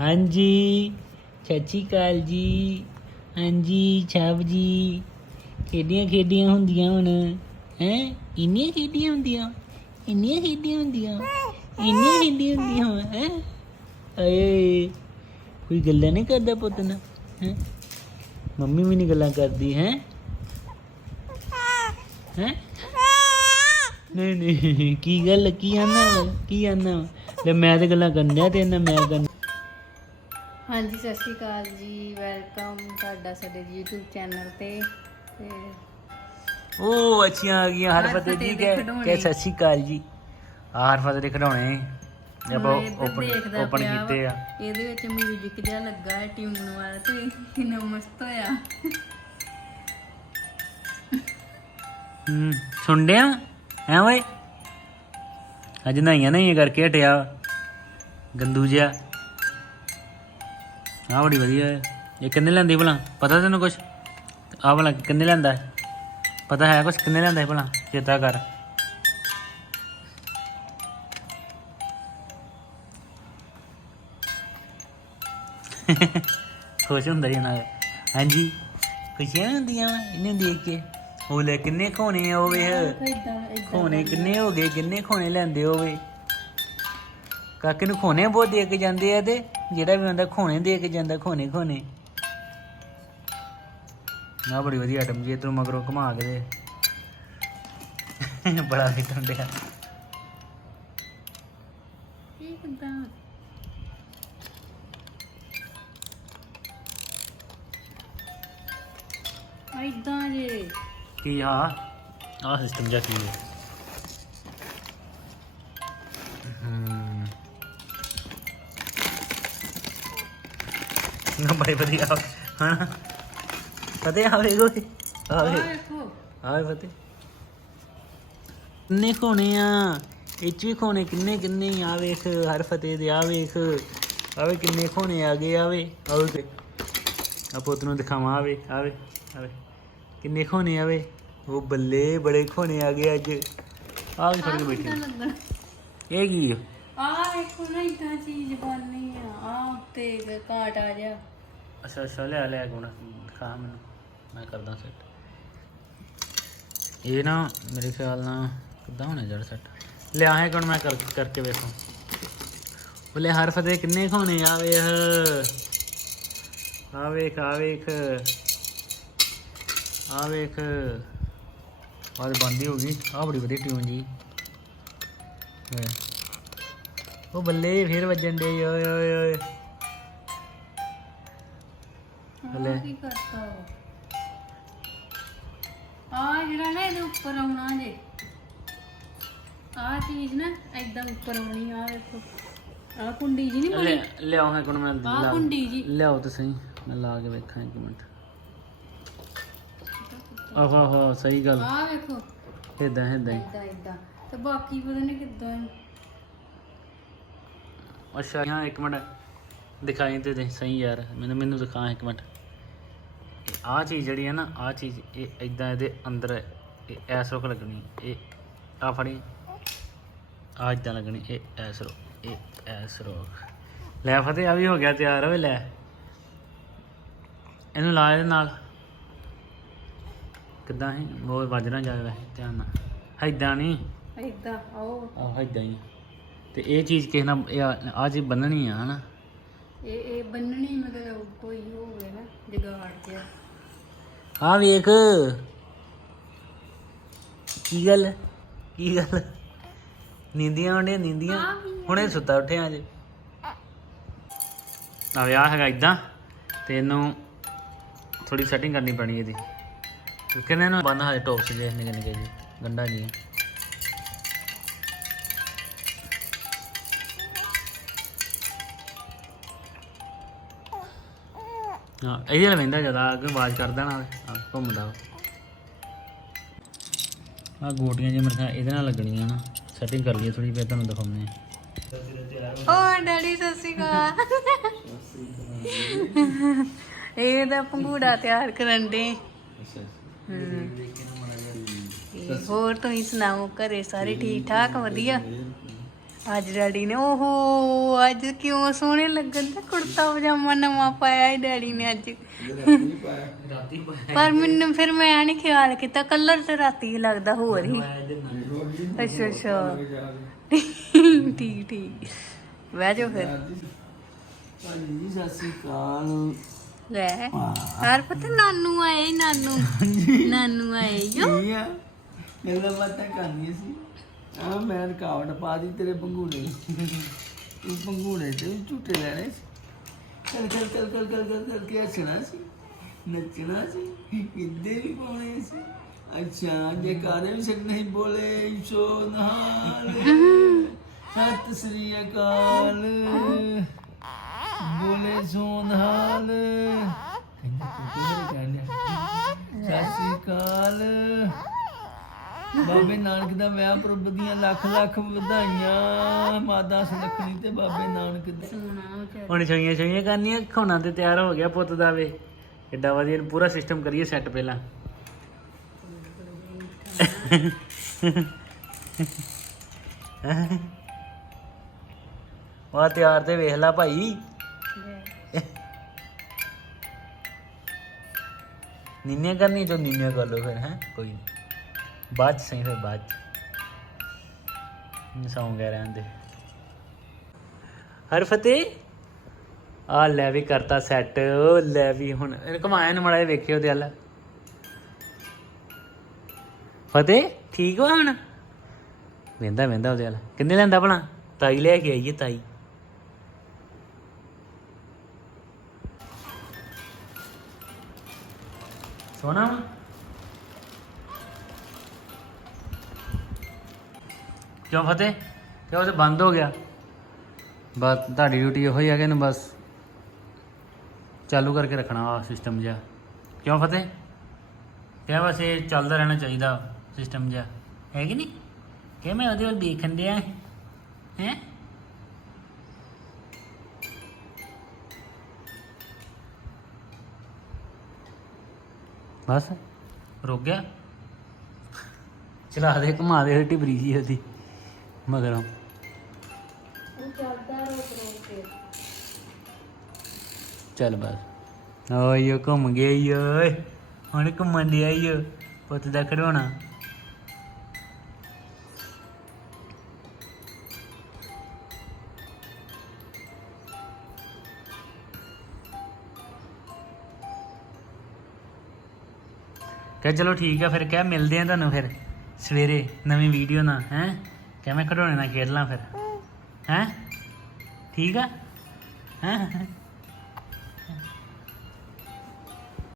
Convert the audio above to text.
ਹਾਂਜੀ, ਸਤਿ ਸ਼੍ਰੀ ਅਕਾਲ ਜੀ। ਹਾਂਜੀ ਛਾਬ ਜੀ। ਖੇਡੀਆਂ ਖੇਡੀਆਂ ਹੁੰਦੀਆਂ ਹੁਣ, ਹੈ? ਇੰਨੀਆਂ ਖੇਡੀਆਂ ਹੁੰਦੀਆਂ, ਇੰਨੀਆਂ ਖੇਡੀਆਂ ਹੁੰਦੀਆਂ, ਇੰਨੀਆਂ ਖੇਡੀਆਂ ਹੁੰਦੀਆਂ ਹੈ? ਏ ਕੋਈ ਗੱਲਾਂ ਨਹੀਂ ਕਰਦਾ ਪੁੱਤ ਨਾ, ਹੈ? ਮੰਮੀ ਵੀ ਨਹੀਂ ਗੱਲਾਂ ਕਰਦੀ, ਹੈ? ਹੈ? ਨਹੀਂ ਨਹੀਂ, ਕੀ ਗੱਲ, ਕੀ ਆਨਾ ਕੀ ਆਨਾ ਲੈ ਮੈਂ ਤੇ ਗੱਲਾਂ ਕਰਨਿਆ ਤੇ ਨਾ ਮੈਂ ਕਰਨ ਹਾਂਜੀ ਸਤਿ ਸ਼੍ਰੀ ਅਕਾਲ ਜੀ। ਵੈਲਕਮ ਤੁਹਾਡਾ ਸਾਡੇ YouTube ਚੈਨਲ ਤੇ। ਤੇ ਉਹ ਅੱਛੀਆਂ ਆ ਗਈਆਂ ਹਰ ਫਤਿਹ ਜੀ ਦੇ ਕੇ ਖਿਡੌਣੇ। ਕੇ ਸਤਿ ਸ਼੍ਰੀ ਅਕਾਲ ਜੀ। ਆਹ ਹਰ ਫਤਿਹ ਦੇ ਖਿਡੌਣੇ ਇਹ ਆਪਾਂ ਓਪਨ ਓਪਨ। ਕੀਤੇ ਆ। ਇਹਦੇ ਵਿੱਚ ਮਿਊਜ਼ਿਕ ਜਿਹਾ ਲੱਗਾ ਹੈ ਟਿਊਨ ਵਾਲਾ ਤੇ ਕਿੰਨਾ ਮਸਤ ਹੋਇਆ। ਹੂੰ ਸੁਣਦਿਆ ਹੈ ਓਏ? ਅੱਜ ਨਹਾਈਆਂ ਨਹੀਂ ਕਰਕੇ ਹਟਿਆ ਗੰਦੂ ਜਿਹਾ। ਆਹ ਬੜੀ ਵਧੀਆ ਹੈ। ਇਹ ਕਿੰਨੇ ਲੈਂਦੀ ਭਲਾ? ਪਤਾ ਤੈਨੂੰ ਕੁਛ? ਆਹ ਭਲਾ ਕਿੰਨੇ ਲੈਂਦਾ? ਪਤਾ ਹੈ ਕੁਛ ਕਿੰਨੇ ਲੈਂਦਾ ਹੈ ਭਲਾ? ਚੇਤਾ ਕਰ। ਖੁਸ਼ ਹੁੰਦਾ ਹੀ ਨਾਲ ਹਾਂਜੀ। ਖੁਸ਼ੀਆਂ ਹੁੰਦੀਆਂ ਵਾ ਇਹਨੂੰ ਦੇਖ ਕੇ। ਉਹ ਲੈ ਕਿੰਨੇ ਖੋਣੇ ਇਦਾਂ ਖੋਣੇ ਕਿੰਨੇ ਹੋ ਗਏ ਕਿੰਨੇ ਖੋਣੇ ਲੈਂਦੇ ਹੋਵੇ ਕਾਕੇ ਨੂੰ ਖੋਣੇ ਬਹੁਤ ਦੇ ਕੇ ਜਾਂਦੇ ਆ ਤੇ ਜਿਹੜਾ ਵੀ ਹੁੰਦਾ ਖੋਣੇ ਦੇ ਕੇ ਜਾਂਦਾ ਖੋਣੇ ਖੋਣੇ। ਨਾ ਬੜੀ ਵਧੀਆ ਆਟਮ ਜੀ ਤੂੰ ਮਗਰੋਂ ਘੁਮਾ ਕੇ ਦੇ। ਬੜਾ ਫਿੱਟਣ ਡਿਆ। ਇਹ ਕਿੱਦਾਂ? ਇਦਾਂ ਜੇ। ਕੀ ਆ? ਆ ਸਿਸਟਮ ਜਿਹਾ ਕੀ ਹੈ ਨਾ ਬੜੀ ਵਧੀਆ। ਹਾਂ। ਫਤਿਹ ਆਵੇ ਕੋਈ ਆਵੇ ਵੇਖੋ। ਆਵੇ ਫਤਿਹ। ਕਿੰਨੇ ਖੋਣੇ ਆ। ਇਹ 'ਚ ਵੀ ਖੋਣੇ ਕਿੰਨੇ ਕਿੰਨੇ ਆ ਵੇਖ ਹਰ ਫਤਿਹ ਦੇ ਆ ਵੇਖ। ਆਵੇ ਕਿੰਨੇ ਖੋਣੇ ਆ ਗਏ ਆਵੇ ਆਵੇ ਆ ਪੁੱਤ ਨੂੰ ਦਿਖਾਵਾਂ ਆਵੇ ਆਵੇ ਆਵੇ ਕਿੰਨੇ ਖੋਣੇ ਆਵੇ ਉਹ ਬੱਲੇ ਬੜੇ ਖੋਣੇ ਆ ਗਏ ਅੱਜ। ਆ ਵੀ ਫੜ ਕੇ ਬੈਠੇ। ਇਹ ਕੀ ਆ? ਆਹ ਵੇਖੋ ਨਾ ਇਦਾਂ ਚੀਜ਼ ਬਣਨੀ ਆ ਆ ਉੱਤੇ ਇੱਕ ਕਾਟ ਆ ਅੱਛਾ ਅੱਛਾ ਲੈ ਲੈ ਕੋਣ ਦਿਖਾ ਮੈਨੂੰ, ਮੈਂ ਕਰਦਾ ਸੈੱਟ ਇਹ ਨਾ ਮੇਰੇ ਖਿਆਲ ਨਾਲ ਕਿੱਦਾਂ ਹੋਣਾ ਜੜ ਸੈੱਟ ਲਿਆ ਹੈ ਕੋਣ ਮੈਂ ਕਰ, ਕਰਕੇ ਵੇਖੋ। ਬੋਲੇ ਹਰ ਫਤਿਹ ਕਿੰਨੇ ਖੋਣੇ ਆ ਵੇਖ। ਆ ਵੇਖ ਆ ਵੇਖ। ਆ ਵੇਖ। ਆਹ ਬੰਦੀ ਹੋ ਗਈ। ਆ ਬੜੀ ਵਧੀਆ ਟਿਊਨ ਜੀ। ਵੇ। ਉਹ ਬੱਲੇ ਫੇਰ ਵੱਜਣ ਦੇ ਓਏ ਓਏ ਓਏ। ਹਲੇ। ਕੀ ਕਰਤਾ ਆ ਜਿਹੜਾ ਨਾ ਇਹਦੇ ਉੱਪਰ ਆਉਣਾ ਜੇ। ਆ ਚੀਜ਼ ਨਾ ਏਦਾਂ ਉੱਪਰ ਆਉਣੀ ਆ ਵੇਖੋ। ਆ ਕੁੰਡੀ ਜੀ ਨਹੀਂ ਲੈ ਬਣੀ ਲਿਆਓ ਹੈ ਕੋਣ ਮੈਂ ਆ ਲਾ- ਕੁੰਡੀ ਜੀ। ਲਿਆਓ ਤੇ ਸਹੀ ਮੈਂ ਲਾ ਕੇ ਵੇਖਾਂ ਇੱਕ ਮਿੰਟ। ਆਹੋ ਆਹੋ ਸਹੀ ਗੱਲ। ਆ ਵੇਖੋ। ਇਦਾਂ ਇਦਾਂ ਹੀ। ਤੇ ਬਾਕੀ ਪਤਾ ਨਹੀਂ ਕਿੱਦਾਂ ਹੈ। ਅੱਛਾ ਹਾਂ ਇੱਕ ਮਿੰਟ। ਦਿਖਾਈ ਤੇ ਦੇ ਸਹੀ ਯਾਰ। ਮੈਨੂੰ ਮੈਨੂੰ ਦਿਖਾ ਇੱਕ ਮਿੰਟ। ਆ ਚੀਜ਼ ਜਿਹੜੀ ਹੈ ਨਾ ਆ ਚੀਜ਼ ਇਹ ਇਦਾਂ ਇਹਦੇ ਅੰਦਰ ਐਸ ਰੋਕ ਲੱਗਣੀ। ਇਹ ਆ ਫੜੀ। ਆ ਇਦਾਂ ਲੱਗਣੀ। ਇਹ ਐਸ ਰੋ ਇਹ ਐਸ ਰੋਕ। ਲੈ ਫਤਿਹ ਆ ਵੀ ਹੋ ਗਿਆ ਤਿਆਰ ਓਏ ਲੈ। ਇਹਨੂੰ ਲਾ ਇਹਦੇ ਨਾਲ। ਕਿੱਦਾਂ ਹੈ ਉਹ ਵੱਜ ਨਾ ਜਾਵੇ ਧਿਆਨ ਨਾਲ। ਇਦਾਂ ਨਹੀਂ। ਏਦਾਂ ਆਓ। ਆਹ ਇਦਾਂ ਹੀ। ਤੇ ਇਹ ਚੀਜ਼ ਕਿਸੇ ਨਾਲ ਇਹ ਆ ਚੀਜ਼ ਬੰਨਣੀ ਆ ਹਨਾ? ਇਹ ਇਹ ਬੰਨਣੀ ਮਤਲਬ ਕੋਈ ਹੋਵੇ ਨਾ ਜਗਾੜ ਜਿਹਾ। ਆ ਵੇਖ। ਕੀ ਗੱਲ? ਕੀ ਗੱਲ? ਨੀਂਦੀਆਂ ਆਉਂਦੀਆਂ ਨੀਂਦੀਆਂ। ਹੁਣੇ ਸੁੱਤਾ ਉੱਠਿਆ ਅੱਜ ਆ ਵਿਆਹ ਹੈਗਾ ਇਦਾਂ। ਤੇ ਇਹਨੂੰ ਥੋੜੀ ਸੈਟਿੰਗ ਕਰਨੀ ਪੈਣੀ ਇਹਦੀ। ਕਿਉਂਕਿ ਇਹਨਾਂ ਨੂੰ ਬੰਨ ਹਾਲੇ ਟੋਪਸ ਜੇ ਨਿੱਕੇ ਨਿੱਕੇ ਜੀ ਗੰਡਾ ਜੀ ਹਾਂ ਇਹਦੇ ਨਾਲ ਵਹਿੰਦਾ ਜ਼ਿਆਦਾ ਅੱਗੇ ਆਵਾਜ਼ ਕਰਦਾ ਨਾਲ ਆਹ, ਘੁੰਮਦਾ ਆ ਗੋਟੀਆਂ ਜਿਹੀਆਂ ਮੇਰੇ ਇਹਦੇ ਨਾਲ ਲੱਗਣੀਆਂ ਨਾ ਸੈਟਿੰਗ ਕਰ ਲਈਏ ਥੋੜੀ ਫਿਰ ਤੁਹਾਨੂੰ ਦਿਖਾਉਂਦੇ ਆ ਓ ਡੈਡੀ ਸਤਿ ਸ਼੍ਰੀ ਅਕਾਲ। ਇਹ ਤਾਂ ਪੰਗੂੜਾ ਤਿਆਰ ਕਰਨ ਦੇ। ਹੋਰ ਤੁਸੀਂ ਸੁਣਾਓ ਘਰੇ ਸਾਰੇ ਠੀਕ ਠਾਕ ਵਧੀਆ? ਅੱਜ ਡੈਡੀ ਨੇ ਓਹੋ ਅੱਜ ਕਿਉਂ ਸੋਹਣੇ ਲੱਗਣ ਤੇ ਕੁੜਤਾ ਪਜਾਮਾ ਨਵਾਂ ਪਾਇਆ ਹੈ ਡੈਡੀ ਨੇ ਅੱਜ। ਪਰ ਮੈਨੂੰ ਫਿਰ ਮੈਂ ਨਹੀਂ ਖਿਆਲ ਕੀਤਾ ਕਲਰ ਤੇ ਰਾਤੀ ਹੀ ਲੱਗਦਾ ਹੋਰ ਹੀ। ਅੱਛਾ ਅੱਛਾ। ਠੀਕ ਠੀਕ। ਬਹਿ ਜਾਓ ਫਿਰ। ਹਾਂਜੀ ਸਤਿ ਸ੍ਰੀ ਅਕਾਲ। ਲੈ ਹਰ ਪਤਾ ਨਾਨੂ ਆਏ ਨਾਨੂ। ਨਾਨੂ ਆਏ ਜੋ ਗੱਲਾਂ ਬਾਤਾਂ ਕਰਨੀਆਂ ਸੀ। ਆ ਮੈਂ ਰਕਾਵਟ ਪਾ ਦੀ ਤੇਰੇ ਪੰਗੂੜੇ ਤੂੰ ਪੰਗੂੜੇ ਤੇ ਝੂਟੇ ਲੈਣੇ ਸੀ। ਚੱਲ ਚੱਲ ਚੱਲ ਚੱਲ ਚੱਲ ਚੱਲ ਚੱਲ, ਕੇ ਹੱਸਣਾ ਸੀ, ਨੱਚਣਾ ਸੀ ਕਿੱਦੇ ਵੀ ਪਾਉਣੇ ਸੀ। ਅੱਛਾ, ਜੇ ਕਾਰੇ ਵੀ ਸਿਰ ਨਹੀਂ ਬੋਲੇ, ਸੋ ਨਹਾਲ। ਸਤਿ ਸ੍ਰੀ ਅਕਾਲ। ਬੋਲੇ, ਸੋ ਨਹਾਲ ਕਹਿੰਦਾ ਤੂੰ ਕਿਹੜੇ ਕਹਿੰਦਾ ਸਤਿ ਸ੍ਰੀ ਅਕਾਲ ਬਾਬੇ ਨਾਨਕ ਦਾ ਵਿਆਹ ਪ੍ਰਭ ਦੀਆਂ ਲੱਖ ਲੱਖ ਵਧਾਈਆਂ। ਮਾਤਾ ਸੁਲੱਖਣੀ ਤੇ ਬਾਬੇ ਨਾਨਕ ਦੇ। ਹੁਣ ਛੋਈਆਂ ਛੋਈਆਂ ਕਰਨੀਆਂ, ਖਾਣਾ ਤੇ ਤਿਆਰ ਹੋ ਗਿਆ ਪੁੱਤ ਦਾ ਵੇ। ਕਿੱਡਾ ਵਧੀਆ ਇਹਨੂੰ ਪੂਰਾ ਸਿਸਟਮ ਕਰੀਏ ਸੈੱਟ ਪਹਿਲਾਂ। ਵਾ ਤਿਆਰ ਤੇ ਵੇਖ ਲੈ ਭਾਈ। ਨਿੰਨੇ ਕਰਨੀ ਜੋ ਨਿੰਨੇ ਕਰ ਲੋ ਫਿਰ, ਹੈ? ਕੋਈ ਨੀ। ਬਾਅਦ ਚ ਸਹੀ ਫਿਰ ਬਾਅਦ ਚ। ਸੌਂ ਗਿਆ ਰਹਿੰਦੇ ਹਰ ਫਤਿਹ ਆ ਲੈ ਵੀ ਕਰਤਾ ਸੈੱਟ ਲੈ ਵੀ ਹੁਣ। ਘਮਾਇਆ ਨੂੰ ਮੜਾ ਵੇਖਿਓ ਉਹਦੇ ਹੱਲ ਫਤਿਹ, ਠੀਕ ਵਾ ਹੁਣ? ਵੇਂਦਾ ਵੇਂਦਾ ਉਹਦੇ ਹੱਲ ਕਿੰਨੇ ਲੈਂਦਾ ਭਲਾ? ਤਾਈ ਲੈ ਕੇ ਆਈਏ ਤਾਈ। ਸੋਨਾ ਵਾ? ਕਿਉਂ ਫਤਿਹ? ਕਿਉਂ ਤੇ ਬੰਦ ਹੋ ਗਿਆ। ਬਸ, ਤੁਹਾਡੀ ਡਿਊਟੀ ਇਹੋ ਹੀ ਹੈ ਕਿ ਇਹਨੂੰ ਬਸ। ਚਾਲੂ ਕਰਕੇ ਰੱਖਣਾ ਆ ਸਿਸਟਮ ਜਿਹਾ। ਕਿਉਂ ਫਤਿਹ? ਕਿਹਾ ਬਸ ਇਹ ਚੱਲਦਾ ਰਹਿਣਾ ਚਾਹੀਦਾ ਸਿਸਟਮ ਜਿਹਾ। ਹੈ ਕਿ ਨਹੀਂ? ਕਿ ਮੈਂ ਉਹਦੇ ਵੱਲ ਦੇਖਣ ਡਿਆ? ਹੈ? ਬਸ, ਰੁਕ ਗਿਆ। ਚਲਾ ਦੇ, ਘੁਮਾ ਦੇ ਟਿਬਰੀ ਜੀ ਉਹਦੀ। ਮਗਰੋਂ। ਚੱਲ ਬਸ। ਓਏ ਘੁੰਮ ਗਿਆ ਈ ਓਏ। ਹੁਣ ਘੁੰਮਣ ਡਿਆ ਈ ਓ ਪੁੱਤ ਦਾ ਖੜਾਉਣਾ ਕਹ ਚਲੋ ਠੀਕ ਆ, ਫਿਰ ਕਹਿ ਮਿਲਦੇ ਆ ਤੁਹਾਨੂੰ ਫਿਰ ਸਵੇਰੇ ਨਵੀਂ ਵੀਡੀਓ ਨਾਲ, ਹੈ? ਮੈਂ ਖੜਾਉਣੇ ਨਾਲ ਖੇਡ ਲਾਂ ਫਿਰ? ਹੈ? ਠੀਕ ਆ? ਹੈ?